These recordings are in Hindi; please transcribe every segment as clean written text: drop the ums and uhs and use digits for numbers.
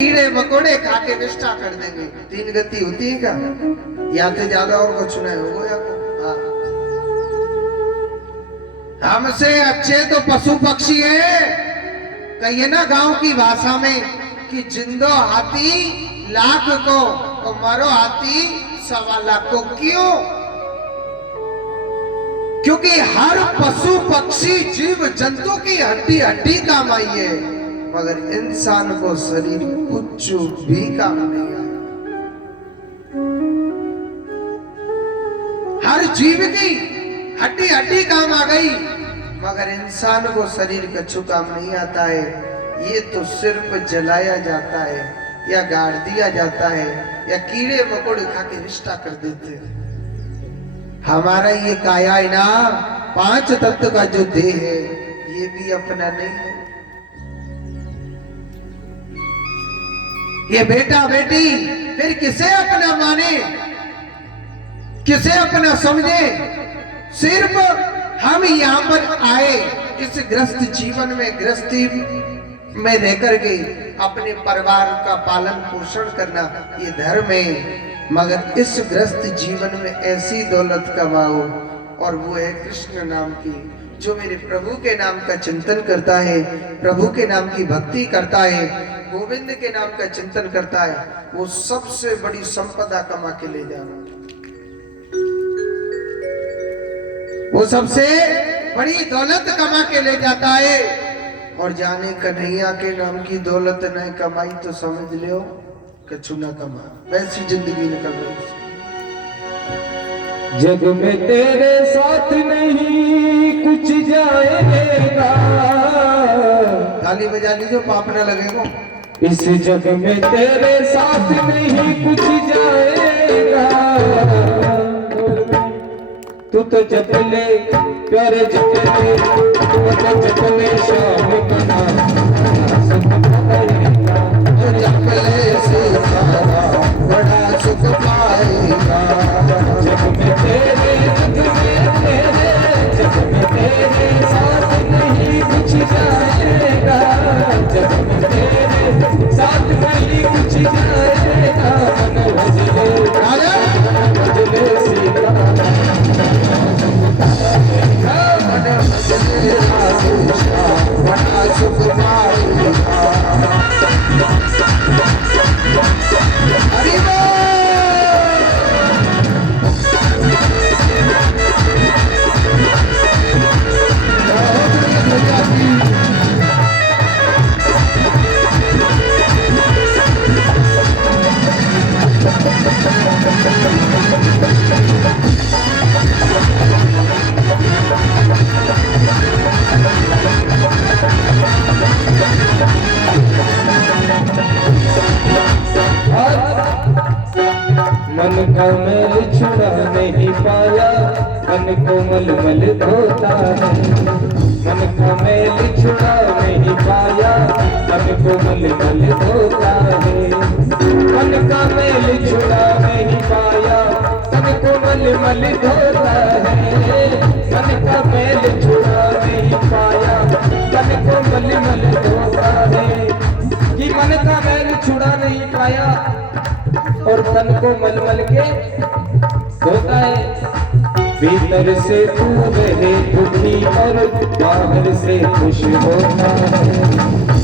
कीड़े मकोड़े खा के निष्ठा कर देंगे। तीन गति होती है क्या? या तो ज्यादा और कुछ सुना हो या हमसे अच्छे तो पशु पक्षी है। कहिए ना गांव की भाषा में कि जिंदो हाथी लाख को और मरो हाथी 1.25 लाख को। क्यों? क्योंकि हर पशु पक्षी जीव जंतु की हड्डी हड्डी काम आई है, मगर इंसान को शरीर कुछ भी काम नहीं आया। हर जीव की हड्डी हड्डी काम आ गई, मगर इंसान को शरीर कछु काम नहीं आता है। ये तो सिर्फ जलाया जाता है या गाड़ दिया जाता है या कीड़े मकोड़े खा के रिश्ता कर देते हैं। हमारा ये काया है ना, 5 तत्व का जो देह है, ये भी अपना नहीं है। ये बेटा बेटी फिर किसे अपना माने, किसे अपना समझे? सिर्फ हम यहाँ पर आए इस ग्रस्त जीवन में, गृहस्थी में रह करके अपने परिवार का पालन पोषण करना ये धर्म है। मगर इस ग्रस्त जीवन में ऐसी दौलत कमाओ, और वो है कृष्ण नाम की। जो मेरे प्रभु के नाम का चिंतन करता है, प्रभु के नाम की भक्ति करता है, गोविंद के नाम का चिंतन करता है, वो सबसे बड़ी संपदा कमा के ले जाना। वो सबसे बड़ी दौलत कमा के ले जाता है। और जाने कन्हैया के नाम की दौलत नहीं कमाई तो समझ लो कछु ना कमा, वैसी जिंदगी निकल रही। जग में तेरे साथ नहीं कुछ जाएगा। ताली बजा लीजिए, पाप ना लगेगा। इस जग में तेरे साथ नहीं कुछ जाएगा। तू तो जप ले प्यारे, जप ले, तू तो जप ले शाम का सुख पाएगा। जप ले सीतारा बड़ा सुख पाएगा। जग में तेरे, जग में तेरे, जग में तेरे साथ नहीं कुछ जाएगा। जग में तेरे साथ नहीं कुछ जाएगा। मन भजले, मन भजले सीताराम, मन भजले राधेश्याम बड़ा सुख पाएगा। हरि बोल। मन का मैल छुड़ा नहीं पाया, मन को मलमल धोता है। मन का मैल छुड़ा नहीं पाया, मन को मलमल धोता है। मन का मैल छुड़ा नहीं पाया, मन को मलमल धोता है। मन का मैल छुड़ा नहीं पाया, मन को मलमल धोता है। कि मन का मैल छुड़ा नहीं पाया और तन को मलमल के धोता है। भीतर से तू रहे दुखी और बाहर से खुश होता है।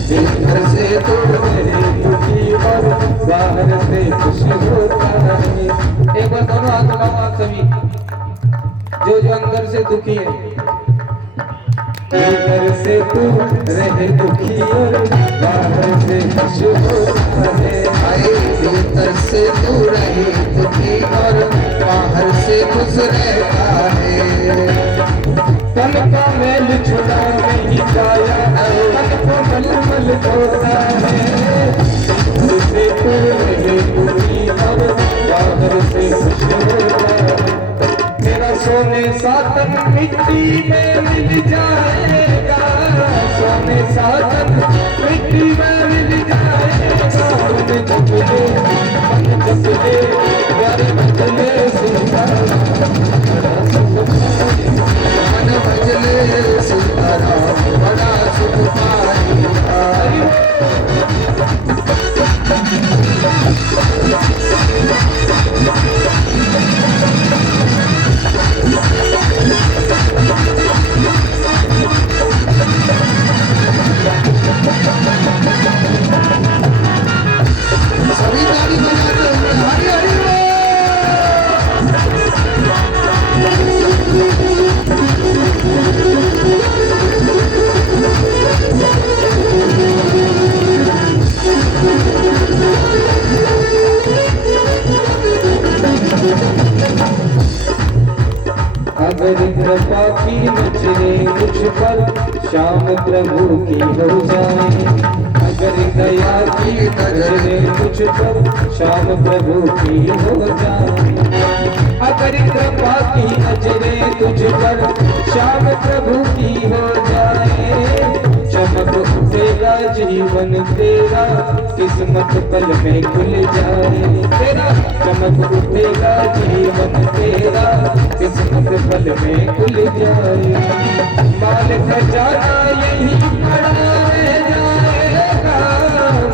भीतर से तू रहे दुखी और बाहर से खुश होता है। एक बार दोनों हाथ लगाओ आप सभी, जो अंदर से दुखी है। भीतर से तू रहे दुखी और बाहर से खुश होता है। भीतर से तू रहे दुखी और बाहर से खुश रहता है। तन का मैल छुड़ा नहीं पाया, तन को मलमल धोता है। भीतर से तू रहे दुखी और बाहर से खुश होता है। मेरा सोने सा तन मिट्टी में मिल जाएगा। सोने सा तन मिट्टी में मिल जाएगा। मन जप ले, मन जप ले, प्यारे भजले सीताराम, मन भजले सीताराम बड़ा सुख पाएगा। पर श्याम प्रभु की हो जाए। अगर दया की नजरें तुझ पर श्याम प्रभु की हो जाए। अगर कृपा की नजरें तुझ पर श्याम प्रभु की हो जाए। चमक उठेगा जीवन तेरा, किस्मत पल में खुल जाए। तेरा चमक उठेगा जीवन तेरा, किस्मत पल में खुल जाए। माल खजाना यही पड़ा रह जाएगा,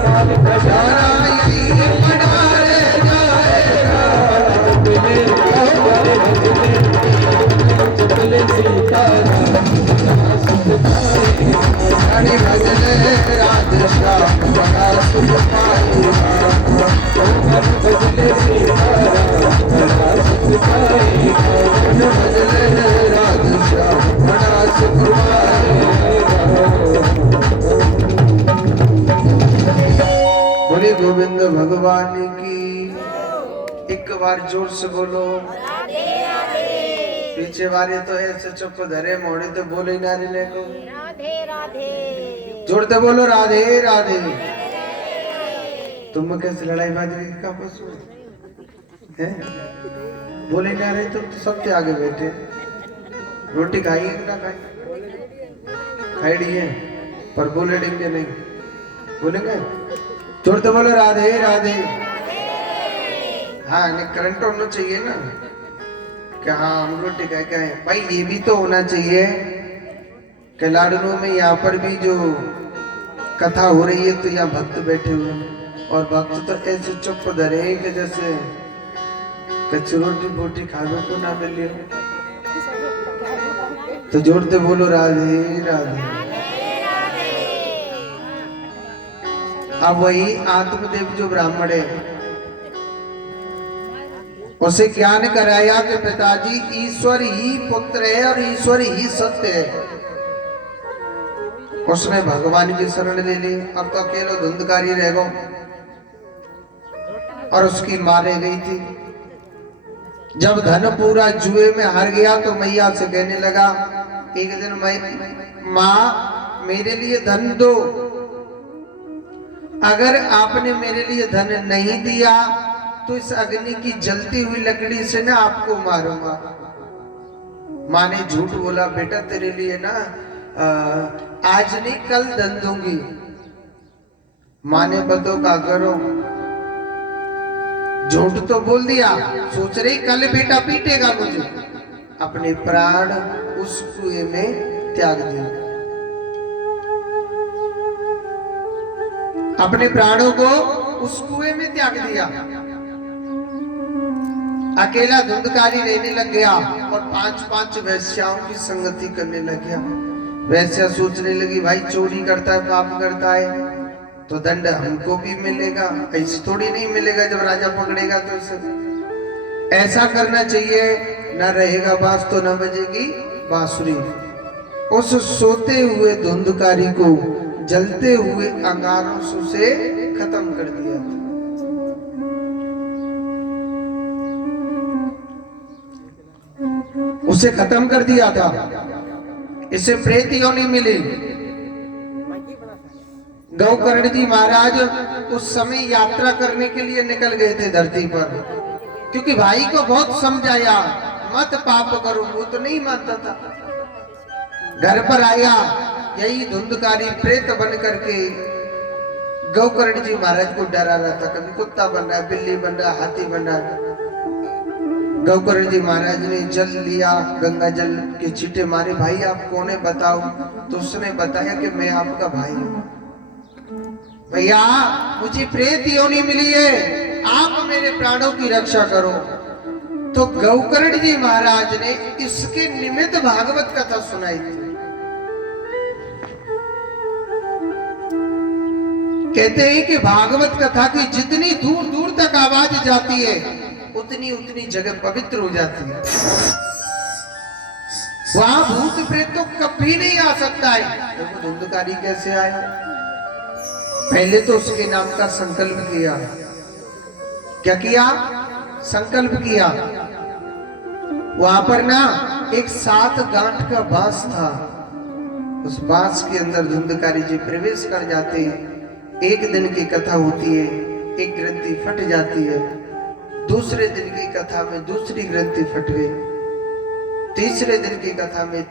माल खजाना यही पड़ा रह जाएगा। चुगले सीताराम हरि भजन राधे श्याम बड़ा सुख पाएगा। भजले सीताराम बड़ा सुख पाएगा। भजन राधे श्याम बड़ा सुख पाएगा। बोले गोविंद भगवान की। एक बार जोर से बोलो। पीछे वाले तो ऐसे चुप धरे मोड़े तो बोले ना रे को। राधे राधे। जोड़ते बोलो राधे राधे। तुम कैसे लड़ाई बाजी का पशु है? बोले ना रहे तो सबसे आगे बैठे। रोटी खाई है ना खाई? खाई है पर बोले डेंगे नहीं। बोलेंगे जोड़ते बोलो राधे राधे। हाँ नहीं करंट होना चाहिए ना कि हाँ हम रोटी खाए क्या है भाई। ये भी तो होना चाहिए कि लाडनों में यहाँ पर भी जो कथा हो रही है तो यहाँ भक्त बैठे हुए हैं और भक्त तो ऐसे चुप धरे हैं कि जैसे कच्ची रोटी बोटी खाने को ना मिले हो। तो जोड़ते बोलो राधे राधे। अब वही आत्मदेव जो ब्राह्मण है उसे ज्ञान कराया कि पिताजी ईश्वर ही पुत्र है और ईश्वर ही सत्य है। उसने भगवान की शरण ले ली। अब तो अकेला धुंधकारी रह गो और उसकी मां रह गई थी। जब धन पूरा जुए में हार गया तो मैया से कहने लगा एक दिन मां मेरे लिए धन दो। अगर आपने मेरे लिए धन नहीं दिया तो इस अग्नि की जलती हुई लकड़ी से ना आपको मारूंगा। मां ने झूठ बोला बेटा तेरे लिए ना आज नहीं कल धन दूंगी। मां ने बतो का करो झूठ तो बोल दिया। सोच रही कल बेटा पीटेगा मुझे। अपने प्राण उस कुएं में त्याग दिए। अपने प्राणों को उस कुएं में त्याग दिया। अकेला धुंधकारी रहने लग गया और 5-5 वैश्याओं की संगति करने लग गया। वैश्या सोचने लगी भाई चोरी करता है पाप करता है तो दंड हमको भी मिलेगा। ऐसे थोड़ी नहीं मिलेगा जब राजा पकड़ेगा तो इसे ऐसा करना चाहिए न रहेगा बांस तो न बजेगी बांसुरी। उस सोते हुए धुंधकारी को जलते हुए अंगारों से खत्म कर दिया था। उसे खत्म कर दिया था। इसे प्रेत योनि मिली। गौकर्ण जी महाराज उस समय यात्रा करने के लिए निकल गए थे धरती पर, क्योंकि भाई को बहुत समझाया मत पाप करो, वो तो नहीं मानता था। घर पर आया यही धुंधकारी प्रेत बन करके गौकर्ण जी महाराज को डरा रहा था। कभी कुत्ता बन रहा है, बिल्ली बन रहा है, हाथी बन रहा है। गौकर्ण जी महाराज ने जल लिया, गंगा जल के छींटे मारे। भाई आप कौन है बताओ? तो उसने बताया कि मैं आपका भाई हूँ। भैया मुझे प्रेत योनि मिली है, आप मेरे प्राणों की रक्षा करो। तो गौकर्ण जी महाराज ने इसके निमित्त भागवत कथा सुनाई थी। कहते हैं कि भागवत कथा की जितनी दूर दूर तक आवाज जाती है उतनी उतनी जगह पवित्र हो जाती है। वहां भूत प्रेत तो कभी नहीं आ सकता है। देखो धुंधकारी कैसे आया। पहले तो उसके नाम का संकल्प किया। क्या किया? संकल्प किया। वहां पर ना एक 7 गांठ का बांस था। उस बांस के अंदर धुंधकारी जी प्रवेश कर जाते हैं। एक दिन की कथा होती है, एक ग्रंथि फट जाती है। दूसरे दिन की कथा में दूसरी ग्रंथि फट गई। तीसरे दिन की कथा में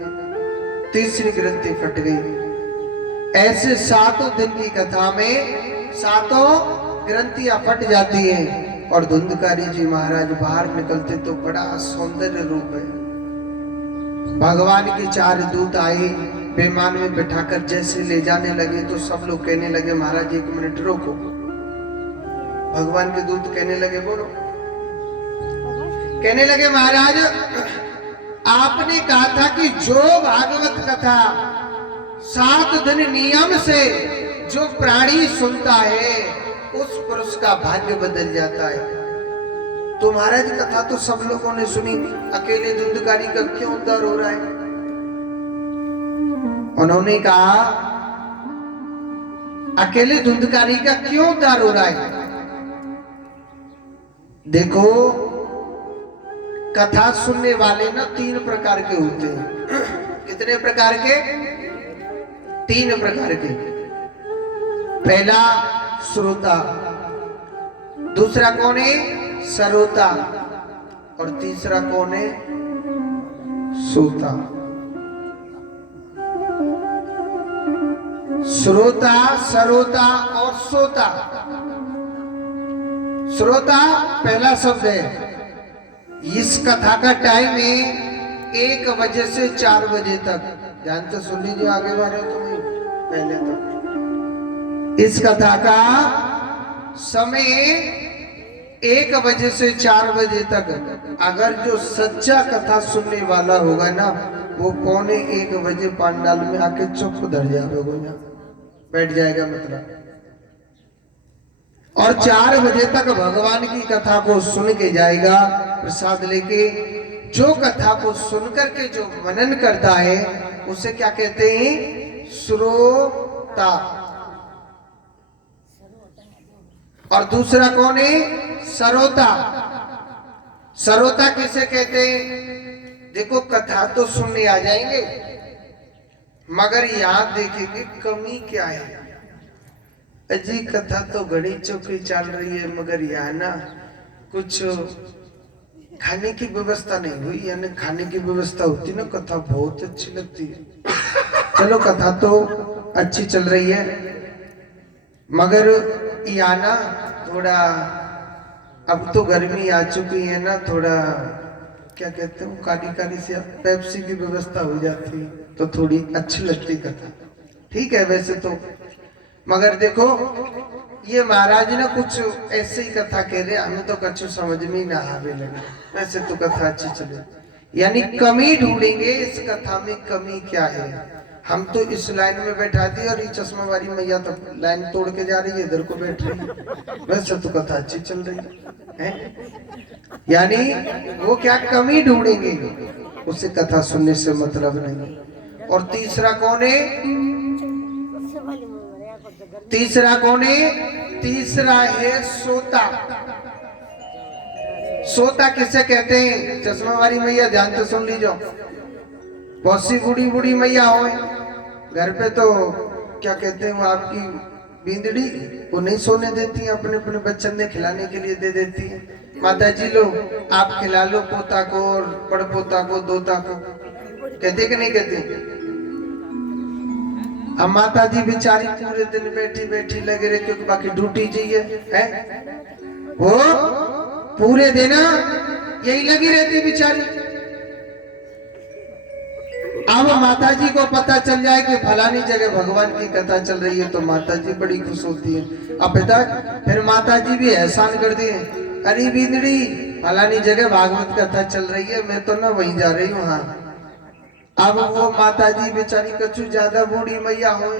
तीसरी ग्रंथि फट गई। ऐसे 7 दिन की कथा में 7 ग्रंथियां फट जाती हैं। और धुंधकारी जी महाराज बाहर निकलते तो बड़ा सौंदर्य रूप है। भगवान के 4 दूत आए, विमान में बिठाकर जैसे ले जाने लगे तो सब लोग कहने लगे महाराज 1 मिनट रोको। भगवान के दूत कहने लगे बोलो, कहने लगे महाराज आपने कहा था कि जो भागवत कथा 7 दिन नियम से जो प्राणी सुनता है उस पुरुष का भाग्य बदल जाता है। तो महाराज कथा तो सब लोगों ने सुनी, अकेले धुंधकारी का क्यों उद्धार हो रहा है? उन्होंने कहा अकेले धुंधकारी का क्यों उद्धार हो रहा है? देखो कथा सुनने वाले ना 3 प्रकार के होते हैं। कितने प्रकार के? 3 प्रकार के। पहला श्रोता, दूसरा कौन है? सरोता, और तीसरा कौन है? सोता। श्रोता, सरोता और सोता। श्रोता पहला शब्द है। इस कथा का टाइम है 1 बजे से 4 बजे तक। ध्यान से सुन लीजिए, आगे बढ़ रहे हो तो पहले तो इस कथा का समय 1 बजे से 4 बजे तक। अगर जो सच्चा कथा सुनने वाला होगा ना वो 1:45 बजे पंडाल में आके चुप धर जाएगा, बैठ जाएगा मतलब। और 4 बजे तक भगवान की कथा को सुन के जाएगा प्रसाद लेके। जो कथा को सुनकर के जो मनन करता है उसे क्या कहते हैं? श्रोता। और दूसरा कौन है? सरोता। सरोता किसे कहते हैं? देखो कथा तो सुनने आ जाएंगे मगर यहां देखेंगे कमी क्या है। अजी कथा तो घड़ी चौकी चल रही है मगर यहाँ ना कुछ खाने की व्यवस्था नहीं हुई, यानी खाने की व्यवस्था होती ना कथा बहुत अच्छी लगती है। चलो कथा तो अच्छी चल रही है मगर यहाँ ना थोड़ा, अब तो गर्मी आ चुकी है ना, थोड़ा क्या कहते हैं काली काली से पेप्सी की व्यवस्था हो जाती तो थोड़ी अच्छी लगती कथा। ठीक है वैसे तो, मगर देखो ये महाराज ना कुछ ऐसे ही कथा कह रहे, हमें तो कछु समझ में ना आवे लगे। वैसे तो कथा अच्छी चले, यानी कमी ढूंढेंगे इस कथा में कमी क्या है। हम तो इस लाइन में बैठा दी और ये चश्मा वाली मैया तो लाइन तोड़ के जा रही है, इधर को बैठ रही है। वैसे तो कथा अच्छी चल रही है, यानी वो क्या कमी ढूंढेंगे, उसे कथा सुनने से मतलब नहीं। और तीसरा कौन है? तीसरा कौन है? तीसरा है सोता। सोता किसे कहते हैं? चश्मा वाली मैया ध्यान से सुन लीजिए। बहुत सी बूढ़ी बूढ़ी मैया हो घर पे तो क्या कहते हैं वो आपकी बींदड़ी, वो नहीं सोने देती है, अपने अपने बच्चन ने खिलाने के लिए दे देती है। माता जी लो आप खिला लो पोता को और बड़ पोता को दोता को, कहते कि नहीं कहते? अब माता जी बेचारी पूरे दिन बैठी बैठी लगे रहे क्योंकि बाकी ड्यूटी चाहिए है, वो पूरे दिन यही लगी रहती बेचारी। अब माता जी को पता चल जाए कि फलानी जगह भगवान की कथा चल रही है तो माता जी बड़ी खुश होती है। अब बेटा फिर माता जी भी एहसान कर दिए, अरे बींदड़ी फलानी जगह भागवत कथा चल रही है, मैं तो ना वहीं जा रही हूँ। हाँ अब वो माता जी बेचारी कछु ज्यादा बूढ़ी मैया हो,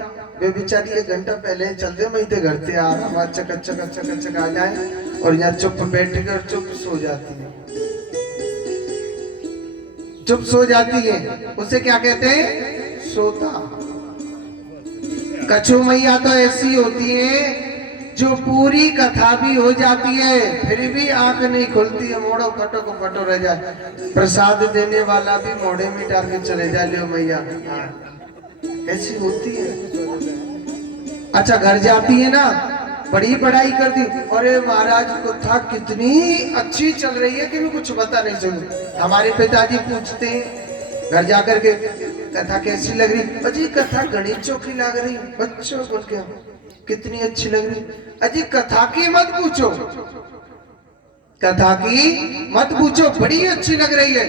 वे बेचारी 1 घंटा पहले चलते मैं तो घर से आ रहा चक चक चक चक आ जाए और यहाँ चुप बैठ कर चुप सो जाती है, चुप सो जाती है। उसे क्या कहते हैं? सोता। कछु मैया तो ऐसी होती है जो पूरी कथा भी हो जाती है फिर भी आंख नहीं खुलती है, मोड़ो फटो को फटो रह जाए। प्रसाद देने वाला भी मोड़े में डाल के चले जाए, लो मैया ऐसी होती है। अच्छा घर जाती है ना, बड़ी पढ़ाई करती, अरे महाराज कथा कितनी अच्छी चल रही है कि मैं कुछ बता नहीं सकूं। हमारे पिताजी पूछते हैं घर जाकर के, कथा कैसी लग रही? अजी कथा घनी चोखी लग रही। अच्छा बोल के कितनी अच्छी लग रही? अजी कथा की मत पूछो, कथा की मत पूछो, बड़ी अच्छी लग रही है,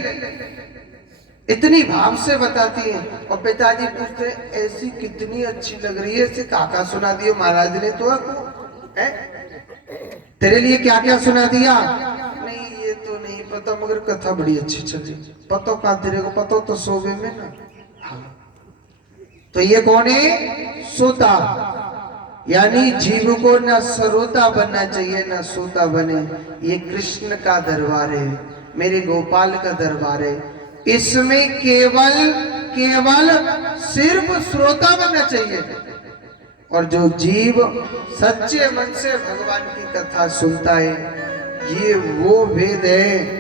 इतनी भाव से बताती है। और पिताजी पूछते हैं ऐसी कितनी अच्छी लग रही है, ऐसे काका सुना दियो महाराज ने तो आपको है? तेरे लिए क्या क्या सुना दिया? नहीं ये तो नहीं पता, मगर कथा बड़ी अच्छी चली। पता कहा तेरे को? पता तो सोबे में ना। हाँ। तो ये कौन है? सोता। यानी जीव को ना श्रोता बनना चाहिए ना सोता बने। ये कृष्ण का दरबार है, मेरे गोपाल का दरबार है। इसमें केवल सिर्फ श्रोता बनना चाहिए। और जो जीव सच्चे मन से भगवान की कथा सुनता है, ये वो वेद है।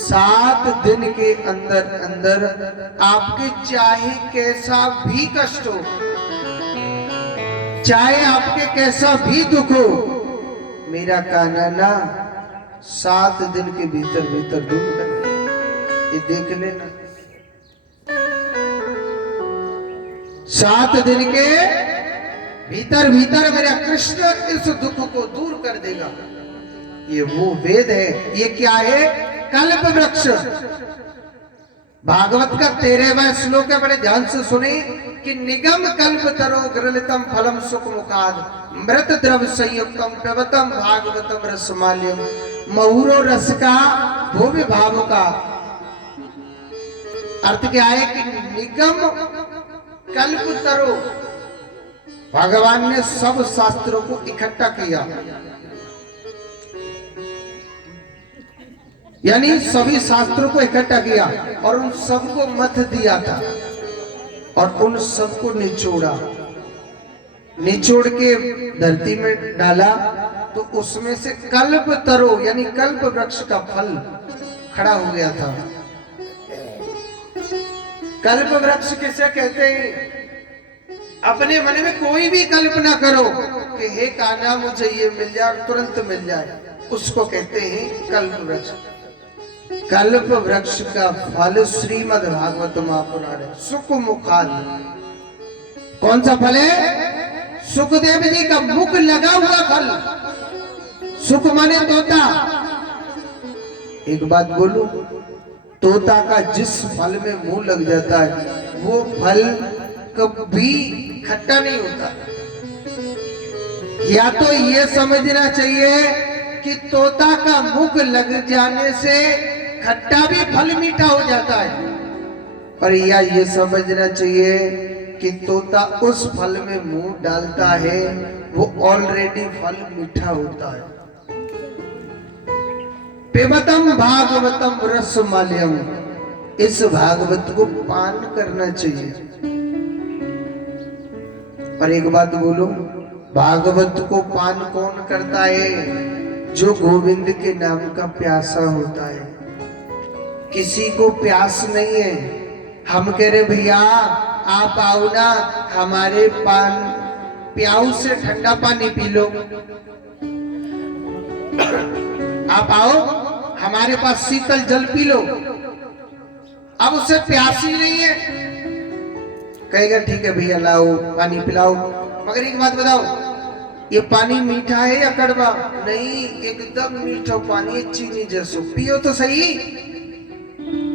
7 दिन के अंदर अंदर आपके चाहे कैसा भी कष्ट हो, चाहे आपके कैसा भी दुख हो, मेरा कान्हा ना 7 दिन के भीतर भीतर दूर कर, ये देख लेना। 7 दिन के भीतर भीतर मेरा कृष्ण इस दुख को दूर कर देगा। ये वो वेद है। ये क्या है? कल्प वृक्ष। भागवत का 13वां श्लोक है, बड़े ध्यान से सुने कि निगम कल्प तरो गृलितम फलम सुख मुखाद मृत द्रव संयुक्तम पिबतम भागवतम रसमाल्यम। महुरो रस का भूमि भाव का अर्थ क्या है कि निगम कल्प तरो, भगवान ने सब शास्त्रों को इकट्ठा किया, यानी सभी शास्त्रों को इकट्ठा किया और उन सबको मत दिया था और उन सबको निचोड़ के धरती में डाला। तो उसमें से कल्प तरो यानी कल्प वृक्ष का फल खड़ा हो गया था। कल्प वृक्ष किसे कहते हैं? अपने मन में कोई भी कल्पना करो कि हे कान्हा मुझे ये मिल जाए, तुरंत मिल जाए, उसको कहते हैं कल्प वृक्ष। कल्प वृक्ष का फल श्रीमद् भागवत महापुराण है, सुख मुखाद। कौन सा फल है? सुखदेव जी का मुख लगा हुआ फल। सुख माने तोता। एक बात बोलूं, तोता का जिस फल में मुंह लग जाता है वो फल कभी खट्टा नहीं होता। या तो ये समझना चाहिए कि तोता का मुख लग जाने से खट्टा भी फल मीठा हो जाता है, और या ये समझना चाहिए कि तोता उस फल में मुंह डालता है वो ऑलरेडी फल मीठा होता है। पिबतम भागवतम रसमाल्यम, इस भागवत को पान करना चाहिए। और एक बात बोलो, भागवत को पान कौन करता है? जो गोविंद के नाम का प्यासा होता है। किसी को प्यास नहीं है। हम कह रहे भैया आप आओ ना, हमारे प्याऊ से ठंडा पानी पी लो। आप आओ हमारे पास शीतल जल पी लो। अब उसे प्यास ही नहीं है, कहेगा ठीक है भैया लाओ पानी पिलाओ। मगर एक बात बताओ, ये पानी मीठा है या कड़वा? नहीं, एकदम मीठा पानी है, चीनी जैसो, पियो तो सही।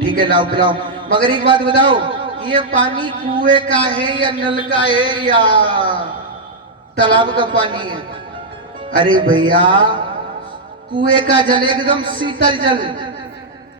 ठीक है लाओ पिलाओ। मगर एक बात बताओ, ये पानी कुएं का है या नल का है या तालाब का पानी है? अरे भैया कुएं का जल एकदम शीतल जल,